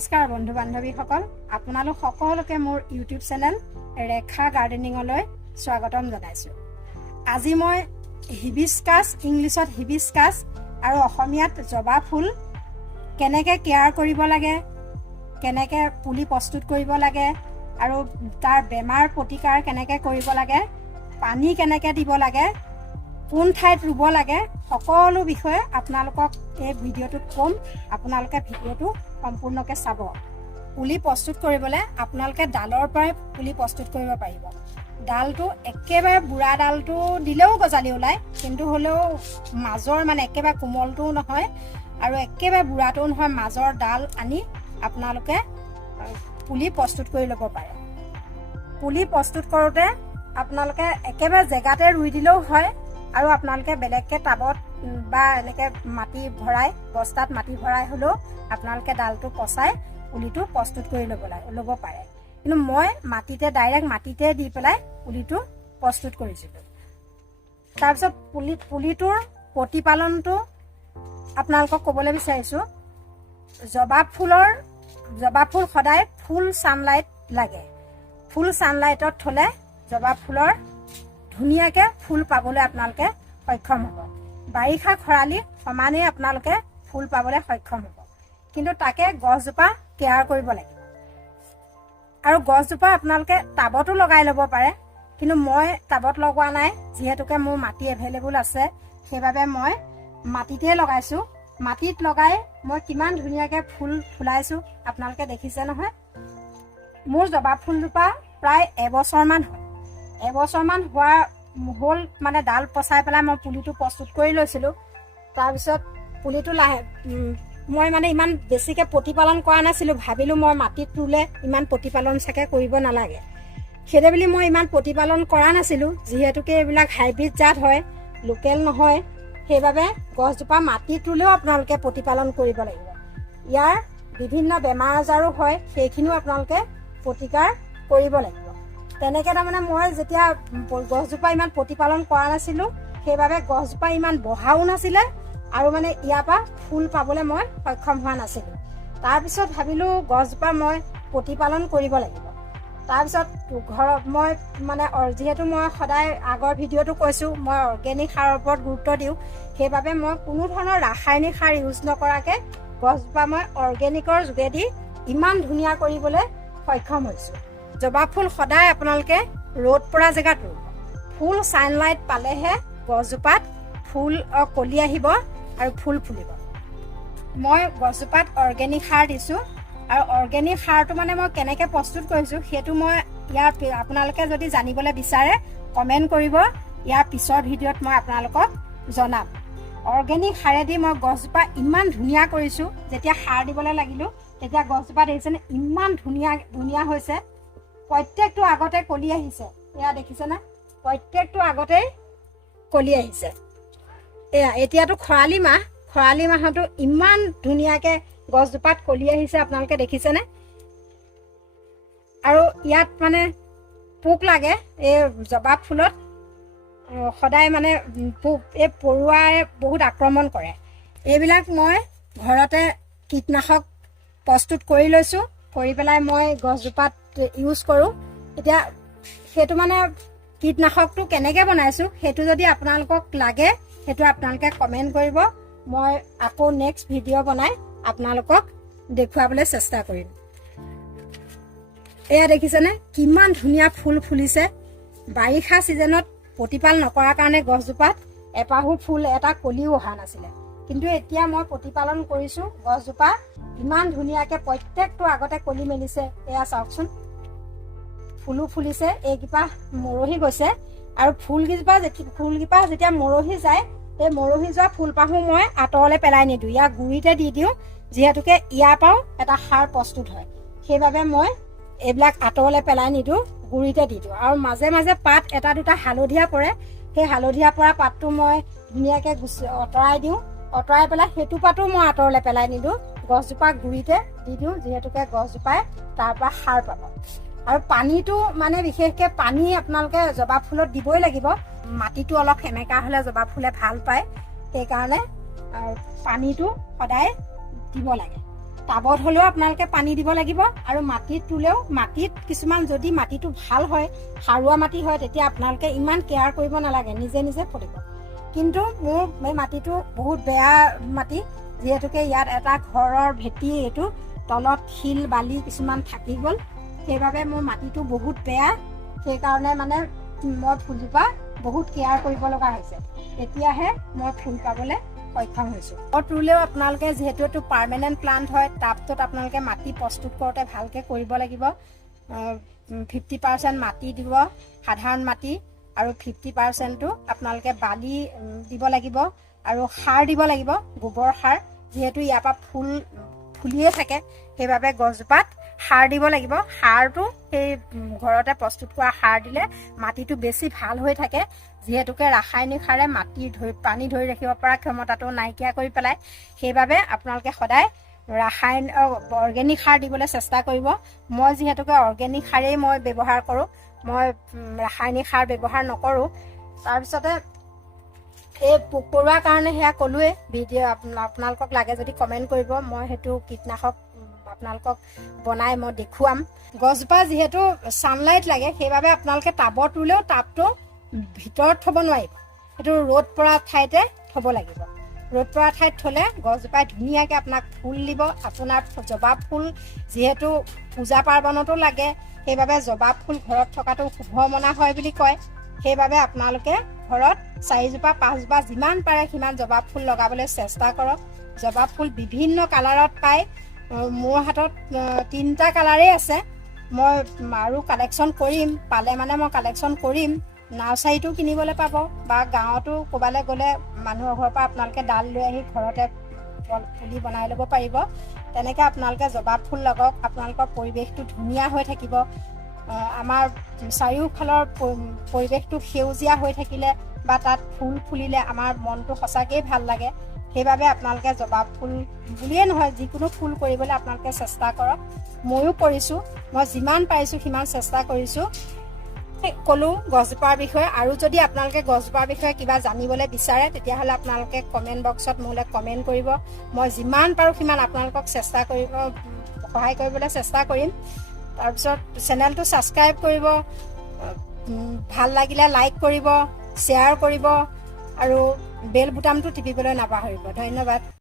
নমস্কাৰ বন্ধু বান্ধৱীসকল, আপোনালোক সকলোকে মোৰ ইউটিউব চেনেল ৰেখা গাৰ্ডেনিঙলৈ স্বাগতম জনাইছোঁ। আজি মই হিবিস্কাছ, ইংলিছত হিবিস্কাছ আৰু অসমীয়াত জবা ফুল কেনেকৈ কেয়াৰ কৰিব লাগে, কেনেকৈ পুলি প্ৰস্তুত কৰিব লাগে আৰু তাৰ বেমাৰ প্ৰতিকাৰ কেনেকৈ কৰিব লাগে, পানী কেনেকৈ দিব লাগে, কোন ঠাইত ৰুব লাগে, সকলো বিষয়ে আপোনালোকক এই ভিডিঅ'টোত ক'ম। আপোনালোকে ভিডিঅ'টো সম্পূৰ্ণকৈ চাব। পুলি প্ৰস্তুত কৰিবলৈ আপোনালোকে ডালৰ পৰাই পুলি প্ৰস্তুত কৰিব পাৰিব। ডালটো একেবাৰে বুঢ়া ডালটো দিলেও গজালি ওলায়, কিন্তু হ'লেও মাজৰ মানে একেবাৰে কোমলটোও নহয় আৰু একেবাৰে বুঢ়াটোও নহয়, মাজৰ ডাল আনি আপোনালোকে পুলি প্ৰস্তুত কৰি ল'ব পাৰে। পুলি প্ৰস্তুত কৰোঁতে আপোনালোকে একেবাৰে জেগাতে ৰুই দিলেও হয় আৰু আপোনালোকে বেলেগকৈ টাবত বা এনেকৈ মাটি ভৰাই, বস্তাত মাটি ভৰাই হ'লেও আপোনালোকে ডালটো পচাই পুলিটো প্ৰস্তুত কৰি ল'ব পাৰে। কিন্তু মই ডাইৰেক্ট মাটিতে দি পেলাই পুলিটো প্ৰস্তুত কৰিছিলোঁ। তাৰপিছত পুলিটোৰ প্ৰতিপালনটো আপোনালোকক ক'বলৈ বিচাৰিছোঁ। জবা ফুল সদায় ফুল ছানলাইট লাগে। ফুল ছানলাইটত থ'লে জবা ফুলৰ ধুনীয়াকৈ ফুল পাবলৈ আপোনালোকে সক্ষম হ'ব। বাৰিষা খৰালি সমানেই আপোনালোকে ফুল পাবলৈ সক্ষম হ'ব, কিন্তু তাকে গছজোপা কেয়াৰ কৰিব লাগিব। আৰু গছজোপা আপোনালোকে টাবতো লগাই ল'ব পাৰে, কিন্তু মই টাবত লগোৱা নাই, যিহেতুকে মোৰ মাটি এভেইলেবল আছে, সেইবাবে মই মাটিতে লগাইছোঁ। মাটিত লগাই মই কিমান ধুনীয়াকৈ ফুল ফুলাইছোঁ আপোনালোকে দেখিছে নহয়। মোৰ জবা ফুলজোপা প্ৰায় এবছৰমান হ'ল। এবছৰমান হ'ল মানে ডাল পচাই পেলাই মই পুলিটো প্ৰস্তুত কৰি লৈছিলোঁ। তাৰপিছত পুলিটো মই মানে ইমান বেছিকৈ প্ৰতিপালন কৰা নাছিলোঁ। ভাবিলোঁ মই মাটিত ৰুলে ইমান প্ৰতিপালন চাগে কৰিব নালাগে, সেইদে বুলি মই ইমান প্ৰতিপালন কৰা নাছিলোঁ, যিহেতুকে এইবিলাক হাইব্ৰিড জাত হয়, লোকেল নহয়। সেইবাবে গছজোপা মাটিত ৰুলেও আপোনালোকে প্ৰতিপালন কৰিব লাগিব। ইয়াৰ বিভিন্ন বেমাৰ আজাৰো হয়, সেইখিনিও আপোনালোকে প্ৰতিকাৰ কৰিব লাগিব। তেনেকৈ তাৰমানে মই যেতিয়া গছজোপা ইমান প্ৰতিপালন কৰা নাছিলোঁ, সেইবাবে গছজোপা ইমান বহাও নাছিলে আৰু মানে ইয়াৰ পৰা ফুল পাবলৈ মই সক্ষম হোৱা নাছিলোঁ। তাৰপিছত ভাবিলোঁ গছজোপা মই প্ৰতিপালন কৰিব লাগিব। তাৰপিছত ঘৰত মই মানে যিহেতু মই সদায় আগৰ ভিডিঅ'টো কৈছোঁ, মই অৰ্গেনিক সাৰৰ ওপৰত গুৰুত্ব দিওঁ, সেইবাবে মই কোনো ধৰণৰ ৰাসায়নিক সাৰ ইউজ নকৰাকৈ গছজোপা মই অৰ্গেনিকৰ যোগেদি ইমান ধুনীয়া কৰিবলৈ সক্ষম হৈছোঁ। জবা ফুল সদায় আপোনালোকে ৰ'দ পৰা জেগাত ৰুব। ফুল ছানলাইট পালেহে গছজোপাত ফুল কলি আহিব আৰু ফুল ফুলিব। মই গছজোপাত অৰ্গেনিক সাৰ দিছোঁ, আৰু অৰ্গেনিক সাৰটো মানে মই কেনেকৈ প্ৰস্তুত কৰিছোঁ সেইটো মই আপোনালোকে যদি জানিবলৈ বিচাৰে কমেণ্ট কৰিব। ইয়াৰ পিছৰ ভিডিঅ'ত মই আপোনালোকক জনাম। অৰ্গেনিক সাৰেদি মই গছজোপা ইমান ধুনীয়া কৰিছোঁ। যেতিয়া সাৰ দিবলৈ লাগিলোঁ তেতিয়া গছজোপা দেখিছেনে ইমান ধুনীয়া হৈছে। প্ৰত্যেকটো আগতে কলি আহিছে, এয়া দেখিছেনে, প্ৰত্যেকটো আগতেই কলি আহিছে। এতিয়াতো খৰালি মাহতো ইমান ধুনীয়াকৈ গছজোপাত কলি আহিছে, আপোনালোকে দেখিছেনে। আৰু ইয়াত মানে পোক লাগে, এই জবা ফুলত সদায় মানে এই পৰুৱাই বহুত আক্ৰমণ কৰে। এইবিলাক মই ঘৰতে কীটনাশক প্ৰস্তুত কৰি লৈছোঁ, কৰি পেলাই মই গছজোপাত ইউজ কৰোঁ। এতিয়া সেইটো মানে কীটনাশকটো কেনেকৈ বনাইছোঁ সেইটো যদি আপোনালোকক লাগে সেইটো আপোনালোকে কমেণ্ট কৰিব। মই আকৌ নেক্সট ভিডিঅ' বনাই আপোনালোকক দেখুৱাবলৈ চেষ্টা কৰিম। এয়া দেখিছেনে কিমান ধুনীয়া ফুল ফুলিছে। বাৰিষা ছিজনত প্ৰতিপাল নকৰাৰ কাৰণে গছজোপাত এপাহু ফুল এটা কলিও অহা নাছিলে, কিন্তু এতিয়া মই প্ৰতিপালন কৰিছোঁ। গছজোপা ইমান ধুনীয়াকৈ প্ৰত্যেকটো আগতে কলি মেলিছে। এয়া চাওকচোন, ফুলো ফুলিছে, এইকেইপা মৰহি গৈছে। আৰু ফুলকেইজোপা যেতিয়া মৰহি যায়, এই মৰহি যোৱা ফুলপাহো মই আঁতৰলৈ পেলাই নিদিওঁ, ইয়াৰ গুৰিতে দি দিওঁ, যিহেতুকে ইয়াৰ পৰাও এটা সাৰ প্ৰস্তুত হয়। সেইবাবে মই এইবিলাক আঁতৰলৈ পেলাই নিদিওঁ, গুৰিতে দি দিওঁ। আৰু মাজে মাজে পাত এটা দুটা হালধীয়া পৰে, সেই হালধীয়া পৰা পাতটো মই ধুনীয়াকৈ আঁতৰাই দিওঁ। আঁতৰাই পেলাই সেইটো পাতো মই আঁতৰলৈ পেলাই নিদিওঁ, গছজোপা গুৰিতে দি দিওঁ, যিহেতুকে গছজোপাই তাৰ পৰা সাৰ পাব। আৰু পানীটো মানে বিশেষকৈ পানী আপোনালোকে জবা ফুলত দিবই লাগিব। মাটিটো অলপ সেমেকা হ'লে জবা ফুলে ভাল পায়, সেইকাৰণে পানীটো সদায় দিব লাগে। টাবত হ'লেও আপোনালোকে পানী দিব লাগিব আৰু মাটিত ৰুলেও মাটিত কিছুমান যদি মাটিটো ভাল হয় সাৰুৱা মাটি হয় তেতিয়া আপোনালোকে ইমান কেয়াৰ কৰিব নালাগে, নিজে নিজে ফলিব। কিন্তু মোৰ এই মাটিটো বহুত বেয়া মাটি, যিহেতুকে ইয়াত এটা ঘৰৰ ভেটি, এইটো তলত শিল বালি কিছুমান থাকি গ'ল, সেইবাবে মোৰ মাটিটো বহুত বেয়া। সেইকাৰণে মানে মই ফুলজোপা বহুত কেয়াৰ কৰিব লগা হৈছে, তেতিয়াহে মই ফুল পাবলৈ সক্ষম হৈছোঁ। টাবত ৰুলেও আপোনালোকে যিহেতু এইটো পাৰ্মানেণ্ট প্লান্ট হয়, টাবটোত আপোনালোকে মাটি প্ৰস্তুত কৰোঁতে ভালকৈ কৰিব লাগিব। 50% মাটি দিব, সাধাৰণ মাটি, আৰু 50%টো আপোনালোকে বালি দিব লাগিব আৰু সাৰ দিব লাগিব, গোবৰ সাৰ। যিহেতু ইয়াৰ পৰা ফুলিয়ে থাকে, সেইবাবে গছজোপাত সাৰ দিব লাগিব। সাৰটো সেই ঘৰতে প্ৰস্তুত কৰা সাৰ দিলে মাটিটো বেছি ভাল হৈ থাকে, যিহেতুকে ৰাসায়নিক সাৰে পানী ধৰি ৰাখিব পৰা ক্ষমতাটো নাইকিয়া কৰি পেলায়। সেইবাবে আপোনালোকে সদায় অৰ্গেনিক সাৰ দিবলৈ চেষ্টা কৰিব। মই যিহেতুকে অৰ্গেনিক সাৰেই মই ব্যৱহাৰ কৰোঁ, মই ৰাসায়নিক সাৰ ব্যৱহাৰ নকৰোঁ। তাৰপিছতে এই পোক পৰুৱাৰ কাৰণে সেয়া ক'লোৱে, ভিডিঅ' আপোনালোকক লাগে যদি কমেণ্ট কৰিব, মই সেইটো কীটনাশক আপোনালোকক বনাই মই দেখুৱাম। গছজোপা যিহেতু ছানলাইট লাগে, সেইবাবে আপোনালোকে টাবত ৰুলেও টাবটো ভিতৰত থ'ব নোৱাৰিব, সেইটো ৰ'দ পৰা ঠাইতে থ'ব লাগিব। ৰ'দ পৰা ঠাইত থ'লে গছজোপাই ধুনীয়াকৈ আপোনাক ফুল দিব। আপোনাৰ জবা ফুল যিহেতু পূজা পাৰ্বণতো লাগে, সেইবাবে জবা ফুল ঘৰত থকাটো শুভ মনা হয় বুলি কয়। সেইবাবে আপোনালোকে ঘৰত 4জোপা 5জোপা যিমান পাৰে সিমান জবা ফুল লগাবলৈ চেষ্টা কৰক। জবা ফুল বিভিন্ন কালাৰত পায়, মোৰ হাতত 3টা কালাৰেই আছে। মই আৰু কালেকশ্যন কৰিম, পালে মানে মই কালেকশ্যন কৰিম। নাৰ্চাৰীটো কিনিবলৈ পাব বা গাঁৱতো ক'ৰবালৈ গ'লে মানুহৰ ঘৰৰ পৰা আপোনালোকে ডাল লৈ আহি ঘৰতে পুলি বনাই ল'ব পাৰিব। তেনেকৈ আপোনালোকে জবা ফুল লগাওক, আপোনালোকৰ পৰিৱেশটো ধুনীয়া হৈ থাকিব। আমাৰ চাৰিওফালৰ পৰিৱেশটো সেউজীয়া হৈ থাকিলে বা তাত ফুল ফুলিলে আমাৰ মনটো সঁচাকৈয়ে ভাল লাগে। সেইবাবে আপোনালোকে জবা ফুল বুলিয়ে নহয়, যিকোনো ফুল কৰিবলৈ আপোনালোকে চেষ্টা কৰক। ময়ো কৰিছোঁ, মই যিমান পাৰিছোঁ সিমান চেষ্টা কৰিছোঁ। ক'লোঁ গছজোপাৰ বিষয়ে। আৰু যদি আপোনালোকে গছজোপাৰ বিষয়ে কিবা জানিবলৈ বিচাৰে তেতিয়াহ'লে আপোনালোকে কমেণ্ট বক্সত মোলৈ কমেণ্ট কৰিব। মই যিমান পাৰোঁ সিমান আপোনালোকক সহায় কৰিবলৈ চেষ্টা কৰিম। তাৰপিছত চেনেলটো ছাবস্ক্ৰাইব কৰিব, ভাল লাগিলে লাইক কৰিব, শ্বেয়াৰ কৰিব আৰু বেল বুটামটো টিপিবলৈ নাপাহৰিব। ধন্যবাদ।